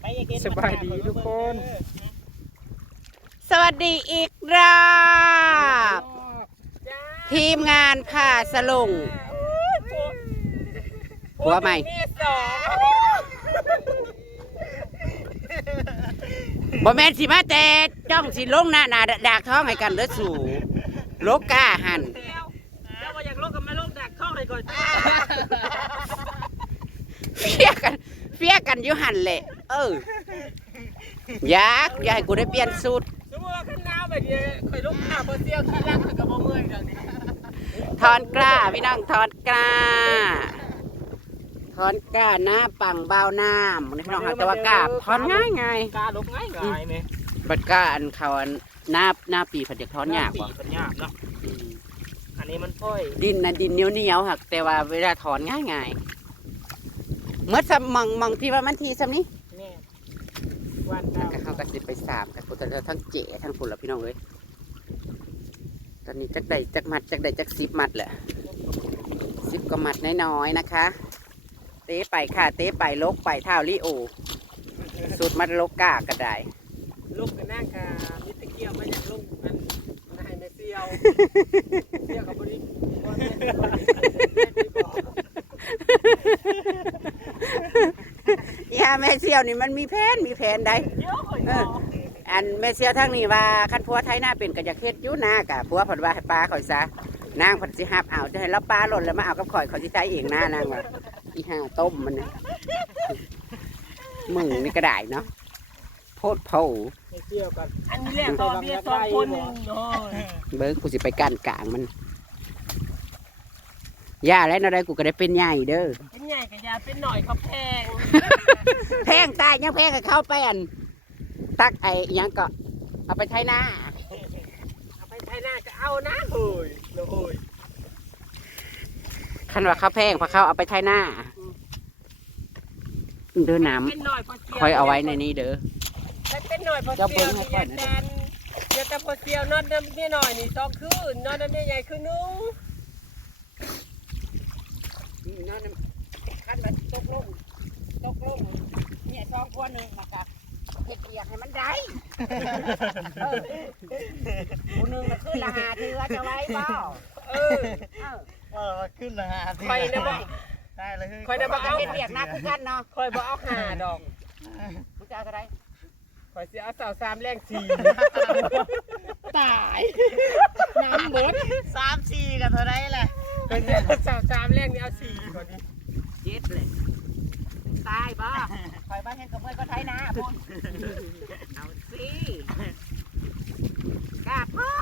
ไปอย่เก็สบายดีทุกคน สวัสดีอีกรอบทีมงานผ่าสลุงหัวใหม่เมียสองบ่แม่นสิมาแต่จ้องสิลงหน้าหนาดากท้องให้กันเด้อสู่โลกกาหัน เฟียกันเฟียกันอยู่หันแหละเอออยากอยากให้กูได้เปลี่ยนสูตรสมมติว่าขึ้นน้ำแบบนี้คอยลุกข้าวบนเสี้ยวขี้รักกับบ่เมื่อยเดี๋ยวนี้ถอนกล้าพี่น้องถอนกล้าถอนกล้าหน้าปังเบาน้ำนี่พี่น้องค่ะแต่ว่ากล้าถอนง่ายไงกาลุกง่ายง่ายไหมบัดกล้าอันเขาอันหน้าหน้าปีผัดเด็กถอนยากปีบ่เป็นยากเนาะอั นนี้มันพ่อยดินนะดินเหนียวเหนียวๆหักแต่ว่าเวลาถอนง่ายง่ายๆเมื่อสมองมองที่ว่ามันทีสำนี้แม่วันแล้วดาวก็เขาก็สิไปสามกันพุทธทั้งเจ๋ทั้งฝุ่นละพี่น้องเลยตอนนี้จักใดจักมัดจักใดจักสิบมัดแหละสิบก็มัดน้อยๆนะคะ เต้ไปค่ะเต้ไปลกไปเท้าลิโอสุดมัดลกกาก็ได้ลูกกันหน้ากามิตรเกียวไม่อยากลูกมันนายแม่เซียวเซี ยวกับบริบอกย่าแม่เซียวนี่มันมีแผนมีแผนใดเดี๋ยวคอยเอออันแม่เซียวทั้งนี้ว่าคันพัวไทยหน้าเป็นก็จะเฮ็ดอยู่หน้ากะพัวเพิ่นว่าให้ปลาข่อยซะนางเพิ่นสิหับเอาจะให้เราปลาหล่นแล้วมาเอากับข่อยข่อยสิใช้เองหน้านางว่าอีห่าต้มมันน่ะมึงนี่ก็ได้เนาะโพดโผแม่เซียวกันอันนี้แหละต่อเมียสองคนหนึ่งโอ้ยเบิ่งกูสิไปกั้นกลางมัน ย่าแล้วเนาะได้กูก็ได้เป็นใหญ่เด้อ เป็นใหญ่กับยาเป็นหน่อยเขาแพงแพงตายยังแพงกับเข้าไปอันตักไอ้อิหยังก็เอาไปไทยหน้าเอาไปไทยหน้าก็เอานะเฮ้ยโอ้ยคันว่าข้าวแพงเพราะเขาเอาไปไทยหน้าเด้อน้เป็นหน่อยพอเซียวำคอยเอาไว้ในนี้เด้อ เป็นหน่อยพอเจ้าเบิ่เซียวงให้นี่ก่ยาอนนะจันเดี๋ยวแต่พอเซียวนอนน้ำนี่หน่อยนี่สองคืนนอนน้ำนี่ใหญ่คืนนึง นี่เนาะน้ำคันแบบตกลงตกลง เนี่ยสองคนหนึ่งมากับเฮ็ดเอียกให้มันได้เออผู้หนึ่งก็คือละหาเถือจะไว้บ่เออเออเออมาขึ้นนะฮะคอยนะบอกได้เลยคอยนะบ่บอกเอาเอาเฮ็ดเอียกหนักคือกันเนาะคอยบอกเอาหาดอกมึงจะเอาเท่าไหรคอยเสียเอาสาวสามแรงสี่ตายน้ำหมด สามสี่กันเท่าไรแหละ คอยเสียเอาสาวสามแรงนี่เอาสี่ก่อนนี้ เจ็ดเลยตายบ่คอยบ้านเห็นกับเพื่อนก็ไทยนะพุ่นเอาสิกาพ่อ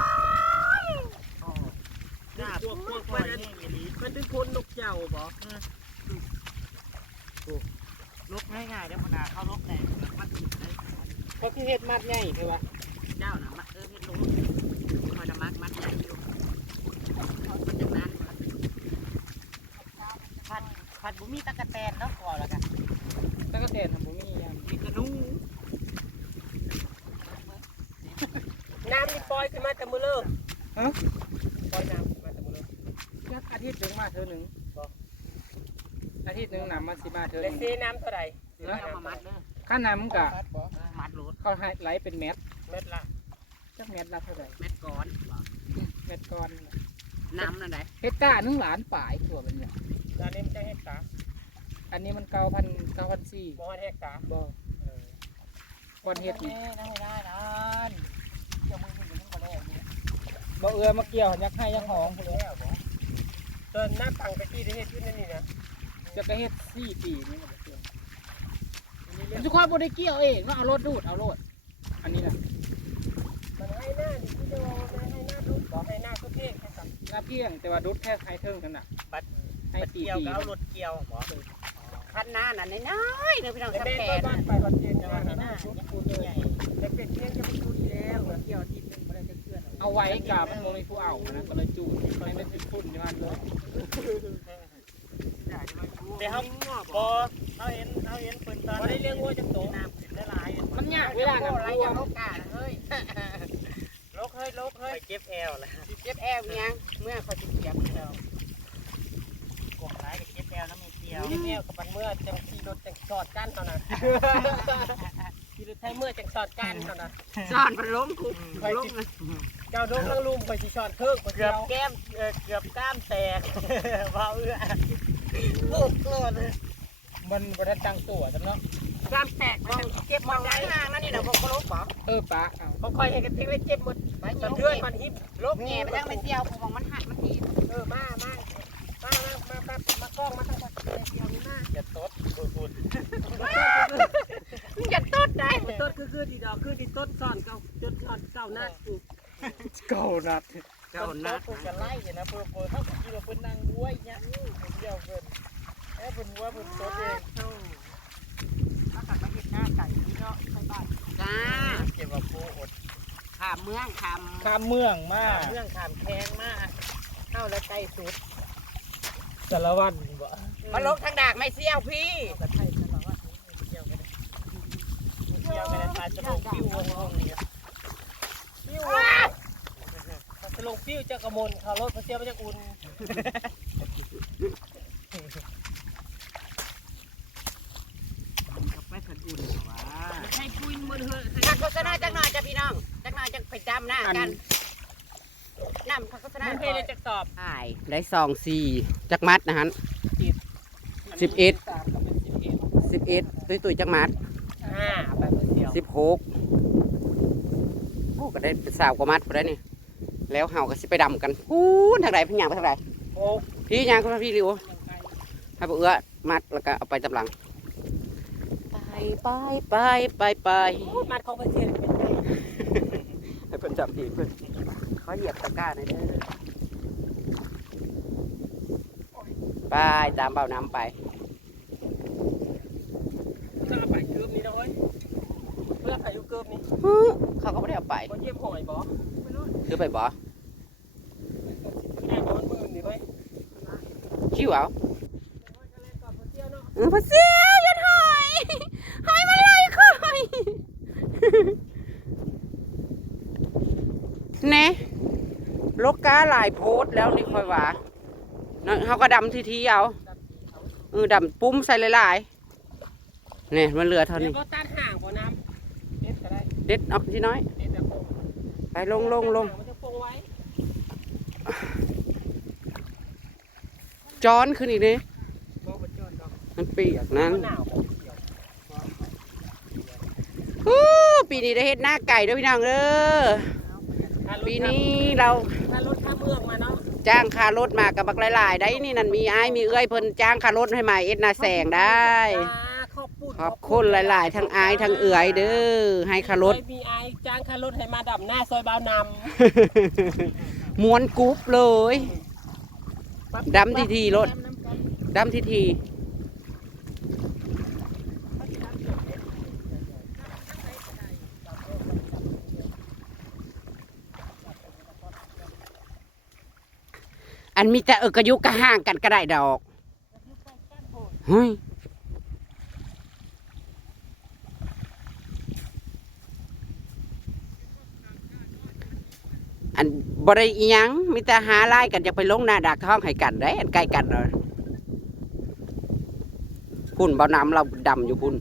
ย กาพวกพวกมันมันเป็นคนนกเจ้าบอก ลกง่ายๆเดี๋ยวมันนาเข้าลกแน่มันติดเลย ก็คือเห็ดมัดใหญ่ใช่ปะ เจ้าน่ะมัดเออเฮ็ดลงคอยน่ะมัดมัดใหญ่อยู่มันจะนานกว่า ผัดผัดบุมีตะกะแตนเนาะก่อนแล้วกัน ตะกะเตนทำบุมีอย่าง มีกระนู น้ำนี่ปล่อยขึ้นมาแต่มือเลิกฮะ ปล่อยน้ำขึ้นมาแต่มือเลิกยักอาทิตย์หนึ่งมาเธอหนึ่งอาทิตย์หนึ่งนำมาสิมาเธอหเลนึ่ยงซีน้ำเท่าไหร่เอามามัดเลยค่าน้ำกะมัดรูดเขาให้ไหลเป็นเม็ดเม็ดละจักเม็ดละเท่าไหร่เม็ดก้อนเม็ดก้อนน้ำนั่นไหนเฮกตาร์หนึ่งหลานป่ายตัวเป็นเนี่ยตอนนี้มันจะเฮกตาร์อันนี้มันเก้าพันเก้าพันสี่บอลเฮกตาร์บ่ก้อนเฮ็ดนี่ได้ได้ได้เจ้ามือมันยังมาแล้วเนี่ย บ่เอือมาเกี่ยวยักให้ยักหองพุ่นเลยตอนน้ำปังไปที่ได้เฮ็ดขึ้นนั่นนี่นะจะก็เฮ็ดสี่ปีนี่มันเกี่ยวมันทุกคนบ่ได้เกี่ยวเองว่าเอารถดูดเอารถอันนี้นะมันให้หน้าดิพี่โดมันให้หน้าดูบอกให้หน้าทุกเทศแค่สัมหน้าเพียงแต่ว่าดูดแค่ให้เทิงกันน่ะบัดให้ปีเกี่ยวปีก็เอารถเกี่ยวหมอคันหน้าน่ะน้อยๆเด้อพี่น้องแต่ทำแม่แขก็นบ้านไปคอนเทนต์จะจะมามาหน้าหน้าจะพูดใหญ่แต่เป็ดเลี้ยงจะไปดูแล้วเกี่ยวอาทิ เชื่อเอาไว้กะมันบ่มีผู้เอานะก็เลยจูดให้มันเป็นพุ่นที่มันเลยเดี๋ยวเขาบอเขาเห็นเขาเห็นปืนตอนพอได้เลี้ยงวัวจะโตน้ำขึ้นได้หลายมันยากเวลาน้ำอะไรท่วจะมโลกาเฮ้ยลกเฮ้ยลกไปเฮ้ยเก็บแอลแล้วสิเจ็บแอวยังเมื่อเขาสิเจ็บแล้วกบหลายก็เก็บแอเงี้ยวกับมันเมื่อจังขี่รถจังสอดกันเท่านั้น ขี่รถไทยเมื่อจังสอดกันเท่านั้นสอนพันล้มคุกไปสิเจ้าดงทั้งลุมไปสิสอดเพิ่งไปเกืเดีอยบวแก้มเอ่อเกือบกล้ามแตกว้าวเอื้อโอ้โกรธเลยมันบ่ทันตั้งตัวจังเนาะกล้ามแตกไปเก็บมมาองได้ได้ห่างนั่นนี่นะพวกเขาล้มบ่เออปะเอาเขาคอยให้กันทิ้งเลยเจ็บหมดไปสะเทือนมันหิบลบแง่ไปทางไม่เสียวมองมันหักมันทีเออมามามามามามากล้องมาทางเดียวนี้มาอย่าตดพูดพูด อย่าต้นได้ต้นคือคือดีดอกคือดีต้นซ่อนเก่าต้นซ่อนเก่านัดเก่านัดเจ้านัดเพิ่นจะไล่กันนะเพิ่นเพิ่นเขาคิดว่าเพิ่นนั่งบ้วยเนี่ยเดี๋ยวเพิ่นเอ้เพิ่นว่าเพิ่นตดเองถ้ากัดมาเห็ดหน้าไก่ที่เนาะใส่บ้านจ้าเก็บว่าโปอดขามเมืองขามข้ามเมืองมาเรื่องขามแข้งมากเข้าแล้วใกล้สุดสารวัตรบ่มาลงทางดากไม่เสียวพี่ กระไทยสารวัตรเกี่ยวกัน เที่ ยวกันนะจะลงปิ้ววงวงนี่ปิ้วสลงปิ้วจะกระมนเขารถพระเจ้าพระเจ้าอุ่นไปผัดอุ่นว่าให้ปุ้ยมือเถอะพักโฆษณาจักหน่อยจ้ะพี่น้องจักหน่อยจังไปจำหน้ากันน้ำพักโฆษณามันเพลจะตอบใช่ได้ซองสี่จักมัดนะฮะสิบเอ็ดสามกับเป็นสิบเอ็ดสิบเอ็ดตุยตุยๆจักมัดห้าไปเบอร์เดียว สิบหกโอ้ก็ได้เป็นสาวกว่ามัดไปได้นี่ แล้วเฮาก็สิไปดำกันพูนทางใดพี่ยางไปทางใดโอ้พี่ยางก็พี่ริวให้ปเอื้อมัดแล้วก็เอาไปตำหลัง ไปไปไปไปไปพูดมาของประเทศเป็นไงให้เพิ่นจำอีกเพิ่นเขาเหยียบตะกร้าหน่อยเด้อไปตามเบาน้ำไป จะเอาไปเกือบนี้นะเว้ยเพื่อไปอยู่เกือบนี้ฮึเขาก็ไม่ได้เอาไปบ่เยี่ยมหอยบ่ไม่รู้ซื้อไปบ่แอบมันมือนี่เว้ยชิวเอาก็เลยก่อนเที่ยวเนาะเออพอเสียวหยุดหอยหอยมาไล่คอยเน่ลกกาหลายโพสต์แล้วนี่คอยว่านั่นเขาก็ดำทีทีๆเอาเออดำปุ้มใส่หลายๆเนี่ยมันเหลือเท่าเดี๋ยนี้วก็ตัดห่างบ่น้ำเด็ดก็ได้ เด็ดเออกที่น้อย ไปลงลงลงมันจะโปงไว้จอนขึ้นอีกนี่มันเปียกนั่นมันาวบ่เกี่ยวฮู้ปีนี้ได้เฮ็ดหน้าไก่ด้วยพี่น้องเด้อปีนี้เราถ้างมาเนาะจ้างคารถมากับบักหลาย ๆ ได้นี่นั่นมีอ้ายมีเอื้อยเพิ่นจ้างคารถให้มาเอ็ดนาแสงได้ ขอบคุณขอบคุณหลาย ๆ ทั้งอ้ายทั้งเอื้อยเด้อให้ค่ารถมีไอ้จ้างค่ารถให้มาดับหน้าซอยบาวนมวนกรุ๊ปเลยำดำทีทีรถ ดำทีทีอันมีแต่เออกระยุกกระห่างกันก็ได้ดอกเฮ้ย อันบริอิหยังมีแต่หาไล่กันจะไปลงหน้าดักท้องให้กันได้อันใกล้กันเลยพุ่นเบาน้ำเราดำอยู่พุ่น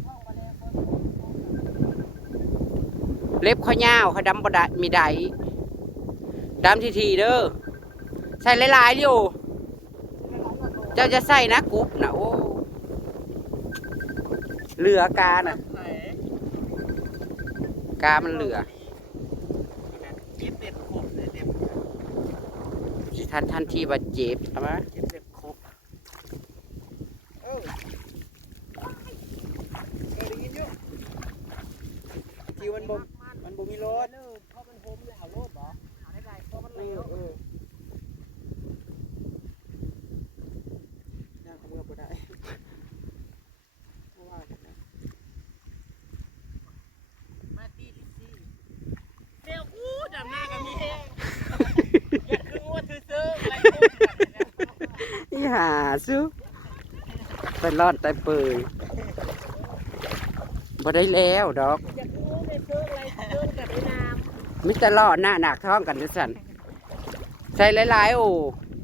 เล็บเขายาวเขาดำบ่ได้มีใดดำทีทีๆเด้อใส่หลายๆอยู่เจ้าจะใส่นะกรุ๊ปนะโอ้เหลือกาน่ะกามันเหลือ เก็บเด็ดครบเลยเด็ด ทันทันทีบาดเจ็บใช่ไหมเก็บเด็ดครบเอ้าเออได้ยินอยู่ที่มันบ่มันบ่มีรถเพราะมันโฮมแล้วรถบ่เอาได้ไรเพราะมันเอเร็อว เออย่างเขาเมื่อบ่ได้เพราะว่ากันนะ มาตีดิซี่เซลอู้ดำหน้ากันมีแห้งอย่าคืองวดซื้อๆอะไรพวกนี้ อย่าซุไปรอดตายเปยบ่ได้แล้วดอกอยาคืองวดซื้อๆอะไรเดินกับไอ้น้มิจะรอดหน้าหนักท้องกันด้วยสันใส่หลายๆโอ้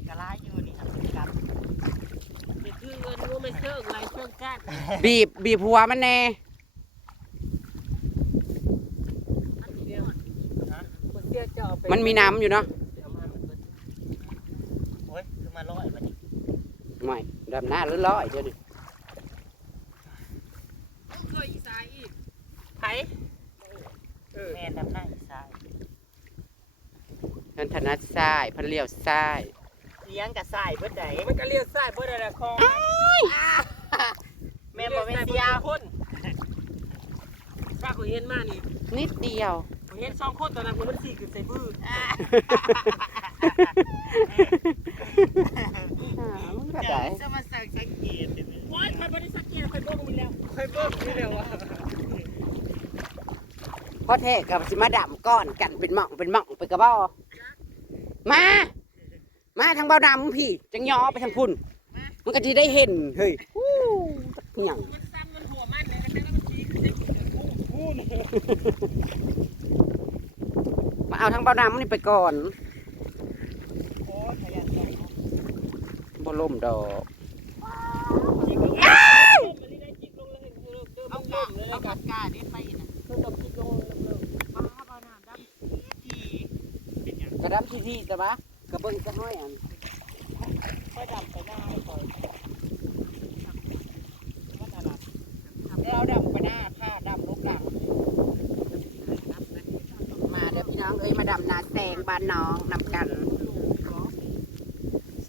กะลาอยู่นี่ครับครับนี่คือเงินงูไม่เชิงไรเชิงก้านบีบบีบหัวมันแน่เดียวคนเตี้ยจะเอาไปมันมีน้ำอยู่เนาะ เอามามันเบิดโอ้ยคือมาร้อยมัน ไม่ดำหน้าหรือร้อยเดี๋ยวนี้เคยอีสายอีกไผแม่ดำหน้าอีสายนันทนัดซ้ายพันเลี้ยวซ้ายเลี้ยงกับสายเบิดใดมันก็เลี้ยวสายเบิดอะไรคอแม่บอกเป็นเสียวคนป้าเขาเห็นมานี่นิดเดียวเขาเห็นสองคนตอนนั้นมันสี่คือใส่บื้อ อ่ามันก็ได้จะมาสั่งสังเกตโอ้ยใครบริสังเกตใครเบิ้งมันแล้วใครเบิ้งนี่แล้ววะเพราะแท้กับสิมาดำก้อนกันเป็นหม่องเป็นหม่องไปกระบอมา มาทางเบาดำพี่ จังยอไปทางพุ่น มันก็จะได้เห็นเฮ้ยฮู้เหี่ยงมันซ้ำมันหัวมันเลยแล้วมันชี้คือใส่กู้นี่มาเอาทางเบาดำนี่ไปก่อน โอ้ยขยันเลย บ่ล่มดอกจิกลงเลยมันนี่ได้จิกลงเลยเริ่มเริ่มเอาเริ่กามเลยเอากักับบกาเด็ดไปนะเริ่มจิกลงเริ่มเริ่มาบ้าน้ำดำที่เป็นอย่างกระดำที่ที่แต่ว่ากระเบื้องจะห้อยอันค่อยดำไปหน้าให้คอนอะไรแล้วดำไปหน้าผ้าดำลูกหลังมาเด้อพี่น้องเอ้ยมาดำนาแซงบ้านน้องนำกัน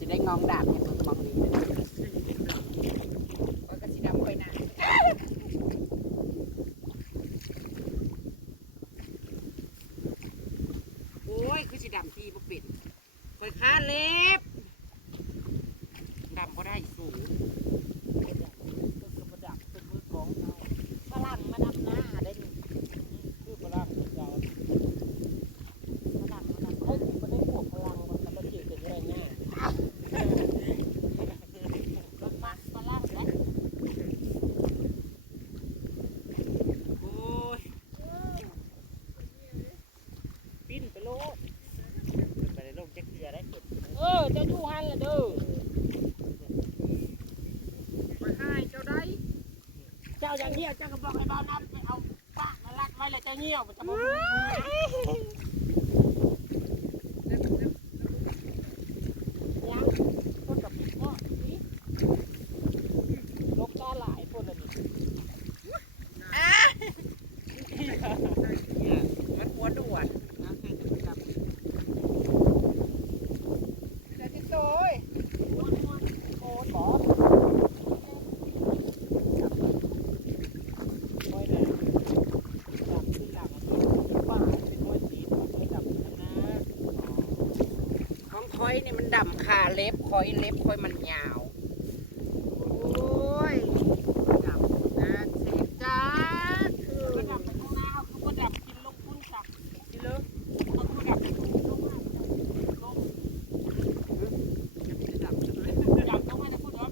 ได้งองดาบให้มึงมองนี้ก็กระสิดำไปหน้าโอ้ย คือสิดำทีบ่ปิดคอยค้าเล็บดำก็ได้สูง ประดับเป็นมือของเรา ฝรั่งมาดำหน้าได้หนึ่ง คือพลังเรา ฝรั่งมาดำ เฮ้ยมันได้บวกพลังมันมันจิตถึงอะไรง่าย รถมาฝรั่งและ โอ้ยปิ้นไปโลดไปในโลกแจ็คเกลือได้สุด เออเจ้าอยู่หันละเด้อ ไปให้เจ้าได้ เงี้ยเจ้าก็บอกให้บ้านนัดไปเอาปามาลัดไว้แล้วเจ้าเงี้ยวมันจะมาพูดยังคนกับพ่อนี่ลกตาหลายคนละนี่ มันหัวด่วน นะแค่จะไปจับ แต่ที่โตย โอ้ยโอ้ยขอคอยเลยจับขึ้นหลังที่ป้าเป็นมวยตีนคอยจับกันนะ ข องคอยนี่มันดำขาเล็บคอยเล็บคอยมันยาว โอ้ยดำนะเสกจ้าคือ ก็ดับไปข้างหน้าเขาก็ดับกินลงพุ่นสักทีเลิกเขาก็ดับไปลงมาลงดับต้องให้ได้พูดว่า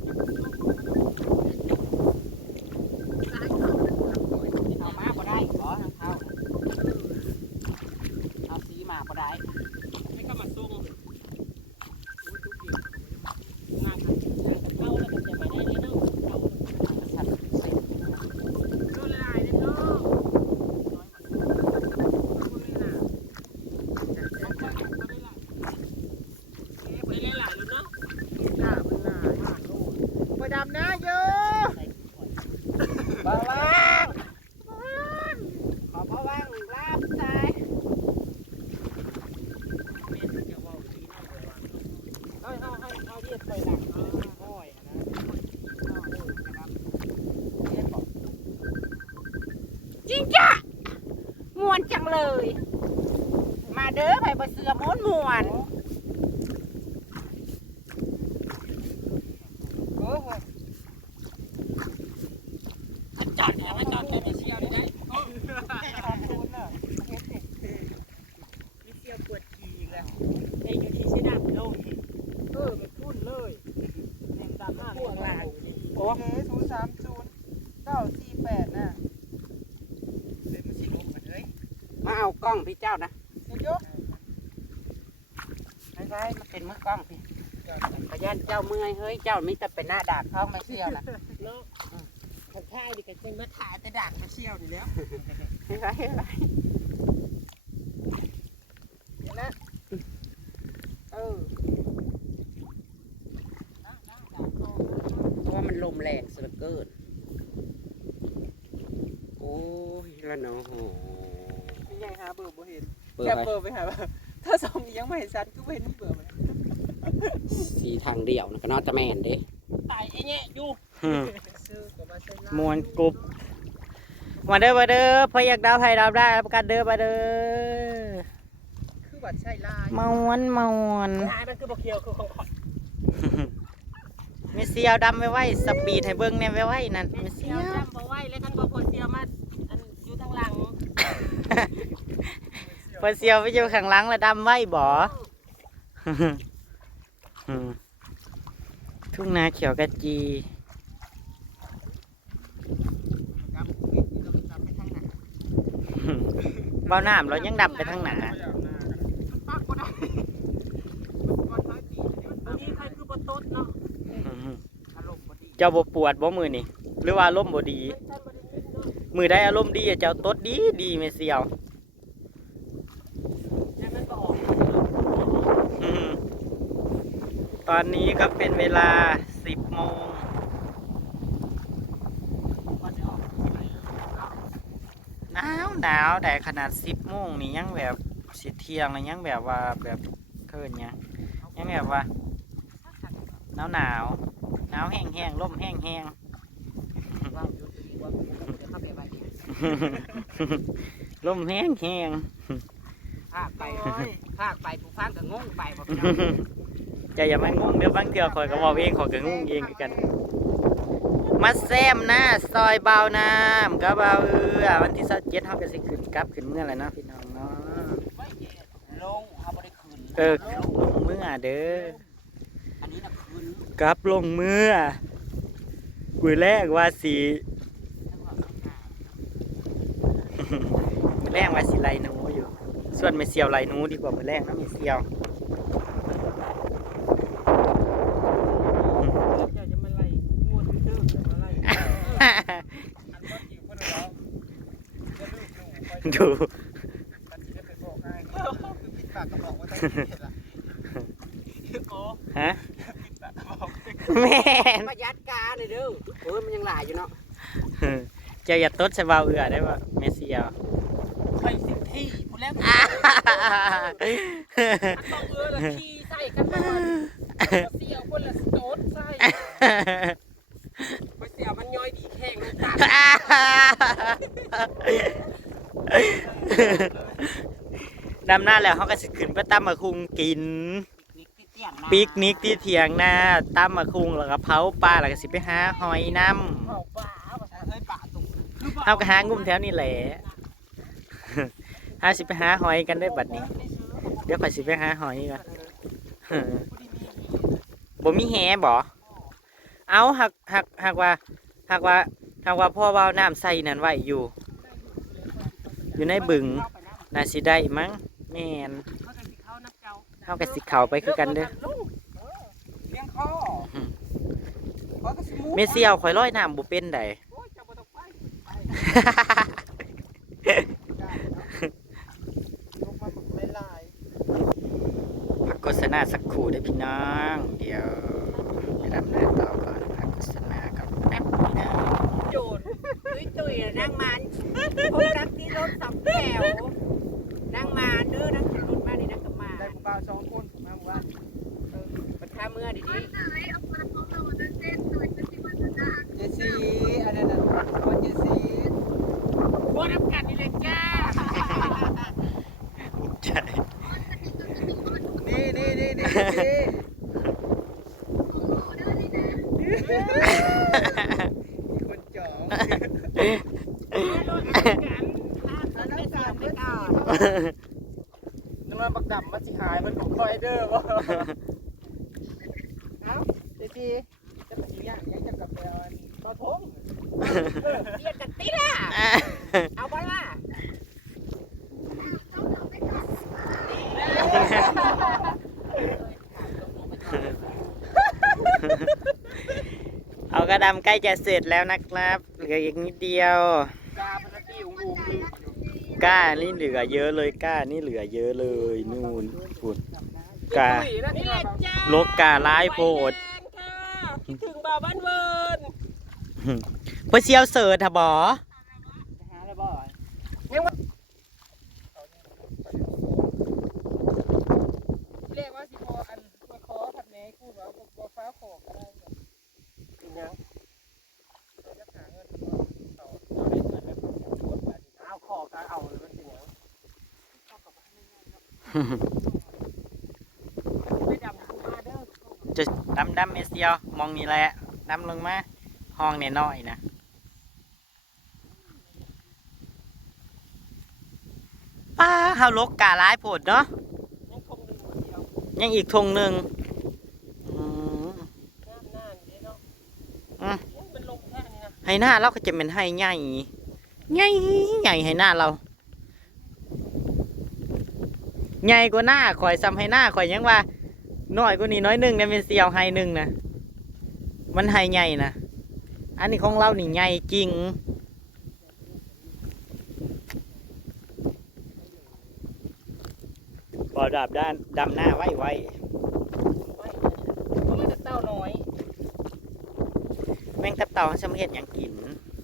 เอามาบ่ได้ขอทางเข้าเอาสีมาบ่ได้ ไม่ก็มาส่งงานเข้าแล้วก็จะไปได้เลยเนาะ สัตว์เสร็จ โดนลายเลยเนาะไปเล่นหลายรุ่นเนาะ หน้ามันหน้าไปดำนะเยอะ บ่ว่างขอบ่ว่างลาบใจ ให้ให้ให้ให้เรียกไปหลังห้อยนะ จริงจ้ะมวนจังเลย มาเด้อไผบ่เสือม้วนมวนโอ้โห จัดเนี่ยไม่จัดเลยเชียวได้มีเชียวปวดขี่เลยไอ้ยูขี่ใช้ดับโลกเออมันพุ่นเลยแรงดันหน้าพวกลายโอ้ โอเคศูนย์สามศูนย์เก้าสี่แปดน่ะ เลยมันสิลงมาเลย มาเอากล้องพี่เจ้านะเดี๋ยวโยกใช่ใช่มันเป็นมือกล้องพี่ขยันเจ้าเมื่อยเฮ้ยเจ้ามิแต่เป็นหน้าดาดท้องไม่เชี่ยวนะ เชี่ยวนี่แล้วเฮ้ยเฮ้ยเฮ้ยเห็นนะเออเพราะว่ามันลมแรงสุดเหลือเกินโอ้ยละเนาะโหนี่ยังหาเบอร์บ่เห็นเปิดแค่ไปเบอร์ไปหาว่าถ้าส่งยังไม่เห็นชัดก็ไม่เห็นเบอร์มันสีทางเดี่ยวนะก็นอจะแม่นเด้ตายไอ้เนี่ยอยู่อืมซื้อกับมาเส้นมวนกรุบ มาเด้อมาเด้อพอยากดาวไทยดาวได้รับประกันเด้อมาเด้อคือบัตรใช่ลายมวนมวนลายมันคือบ่เคียวคือของขอดมีเสียวดำไว้ไว้สปีดให้เบิ่งแน่ไว้ไว้นั่นแม่มีเสีเสียยววจำบ่ไหวแล้วกันบ่พอเสียวมาอันอยู่ทางหลังพอเสียวไปอยู่ข้างหลังแล้วดำไว้บ่อืมทุ่งนาเขียวกะจี ครับเราไปทำไปทางไหน เบ้าน้ำเรายังดำไปทางหนาปากบ่ได้มันน้อยปีบางทีใครคือบ่ตดเนาะอารมณ์บ่ดีเจ้าบ่ปวดบ่มือนี่หรือว่าอารมณ์บ่ดีมันท่านบ่ได้ยินเนาะมือได้อารมณ์ดีอะเจ้าตดดีดีไม่เสียวแต่มันบ่ออกอืมตอนนี้ก็เป็นเวลา 10โมง บ่ได้ออก หนาวหนาวแต่ขนาด10โมงนี่ยังแบบสิเที่ยงแล้วยังแบบว่าแบบเคินยังยังแบบว่าหนาวหนาวหนาวแห้งแห้งๆลมแห้งแห้งว่างอยู่ดีว่าผมจะเข้าไปไว้ลมแห้งแห้งภาคไปภาคไปผู้ฟังก็งงไปบ่พี่น้องจะอย่ามางงเดี๋ยวบางเทื่อคอยก็บอกเองขอยก็งงเองคือกัน มาแซมหน้าซอยเบาน้ำก็เบาเอือวันที่27เฮาก็สิขึ้นกลับขึ้นเมื่อแล้วเนาะพี่น้องเนาะลงเฮาบ่ได้นเออลงเมื่อเด้ออันนี้น่ะคืนกลับลงเมื่อกุยแรกว่าสีมือแรกว่าสีไลหนูอยู่ ส่วนไม่เสียวไลหนูดีกว่ามือแรกนะไม่เสียว อยากจะมาไล่งวดซื่อๆเลยมาไล่ อันก็อยู่เพิ่นว่าจะลืมหนูไป ดู มันจะไปบอกง่ายคือปิดปากกระบอกว่าต้องเห็นล่ะ โอ้ฮะปิดปากกระบอกแม่นประหยัดกาเลยเด้อโอ้ยมันยังหลายอยู่เนาะเจ้าอย่าตดใส่เบาเอือได้ป่ะไม่เสียวไปสิที่ผู้แล้วต้องเอื้อละขี้ใส่กันมาเสียวคนละโต๊ดใส่ไปเสียวมันย่อยดีแข้งมันตัด ดำหน้าแล้วเขาก็สิขึ้นไปตั้มมาคุงกินนิกที่เตียงนะปิกนิกที่เถียงนาตั้มมาคุงแล้วก็เผาปลาแล้วก็สิไปหาหอยน้เผาปลาภาษาเฮ้ยปลาตุ่มำเอาก็หางุ่มแถวนี้แหละหาสิไปหาหอยกันได้บัดนี้ เดี๋ยวข่อยสิไปหาหอยก่อนบ่มีแหบ่เอาหักหักหักว่าหักว่าหักว่าพ่อเว้าน้ำใส่นั่นไว้อยู่ อยู่ในบึงน่าสิได้มั้ง แม่นเขาจะสิเข้านักเจ้าเฮาก็สิเข้าไปคือกันเด้อเลี้ยงข้อข้อก็สิมูเมเซียวข่อยลอยน้ำบ่เป็นไดโอ้ยเจ้าบ่ต้องไปลงมาบอกไม่ลายพักโฆษณาสักครู่เด้อพี่น้อง เดี๋ยวไปดำหน้าต่อก่อนพักโฆษณากับแป๊บนึง โจรตุ้ยตุ้ยนั่งมันพบรักที่รถสองแถวนั่ง มาเด้อนั่ง น้ำมันบักดำมันสิหายมันของคอยเด้อบ่เอ้าเจ๊จีจะไปสิย่างยังจะกลับไปเอาอันาทงเรียกกันติดอะเอาไปมาเอากระดำใกล้จะเสร็จแล้วนะครับเหลืออีกนิดเดียว ก้านี่เหลือเยอะเลยก้านี่เหลือเยอะเลยนู่นฝุ่นกานี่แหละจ้าลกกาลายโพดคิดถึงบ่าวบ้านเวิร์นเพื่อเซียวเสิร์ทบอ หาแล้วบ่ ยังว่าเรียกว่าสิพออันมาขอผัดแหนกูว่าบ่ฟ้าขอก็ได้เป็นยังเราจะหาเงินเขาเราได้เงินแล้วเขาจะชวนไปเอาขอก็เอาเลยมันเป็นยังไม่ดำกูมาเด้อ จะดำดำเอเซียวมองนี่แหละดำลงมาห้องเนี่ยน้อยนะป้าเฮาลกกาลายโพดเนาะยังคงดึงคนเดียวยังอีกทงหนึ่งอืมหน้าหน้านี่เนาะอืมยังเป็นลมแค่นี้นะให้หน้าเราก็จะเป็นให้ใหญ่ใหญ่ใหญ่ให้หน้าเรา ใหญ่กว่าหน้าข่อยซ้ำให้หน้าข่อยยังว่าน้อยกว่านี้น้อยหนึ่งเนี่ยเป็นเสียวให้หนึ่งนะมันให้ใหญ่นะอันนี้ของเรานี่ใหญ่จริงบอดับด้านดำหน้าไว้ไว้เพราะมันจะเต้าน้อย แมงตับเต่าฉันเห็ดหยังกิน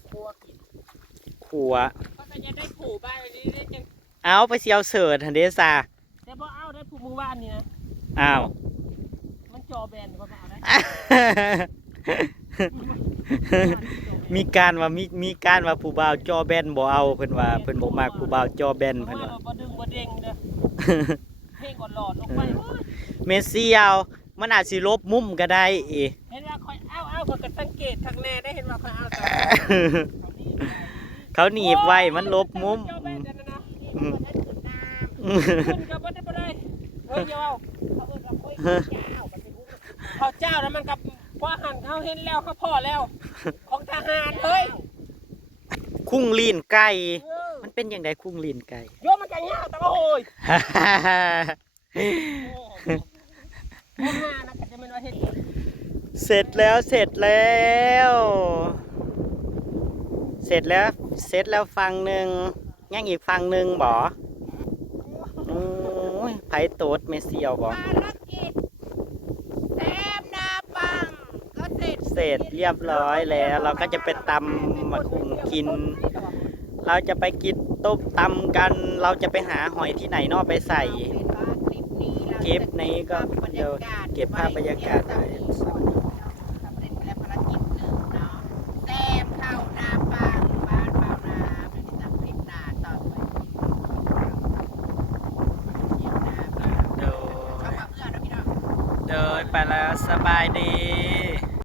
ครัวกินขัวก็จะยังได้ผูบ้านอันนี้ได้จังเอาไปเสียวเสิร์ทันเดซ่า บ้านนี่นะอ้าว มันจอแบนก็มาเอาได้มีการว่ามีมีการว่าผู้บ่าวจอแบนบ่เอาเพิ่นว่าเพิ่นบ่มักผู้บ่าวจอแบนเพเพิ่ราะนว่าว่าบ่ดึงบ่เด้งเด้อเพลงก่อนหลอดลงไปโอ้ยเมสซี่เอามันอาจสิลบมุมก็ได้อีเห็นว่าคอยเอาเอาก็สังเกตข้างแน่ได้เห็นว่าคอยเอาแต่เขาหนีบไว้มันลบมุมจอแบ นนั่นนะอืมขึ้นก็บ่ได้บ่ได้เฮ้ยเดี๋ยวเอาเขาเจ้าแล้วมันกับว่าหันเขาเห็นแล้วเขาพอแล้ว ของทหารเฮ้ยคุ้งลีนไก่ เออมันเป็นอย่างไดคุ้งลีนไก่ โยมมันกันยาวแต่ว่าโอ้ยโอ้โหนะก็จะเป็นว่าเห็นเสร็จแล้วเสร็จแล้ว เสร็จแล้ว เสร็จแล้วฟังหนึ่งยังอีกฟังหนึ่งบ่โอ้ย ไผโตดเมสซี่เอาบ่ภารกิจแซมนาปังก็เสร็จเสร็จเรียบร้อยแล้ว เราก็จะไปตำมาคุงกิน เราจะไปกินต้มตำกัน เราจะไปหาหอยที่ไหนเนอกไปใส่เป็นว่าคลิปนี้เราคลิปนี้ก็เดี๋ยวเก็บภาพบรรยากาศไว้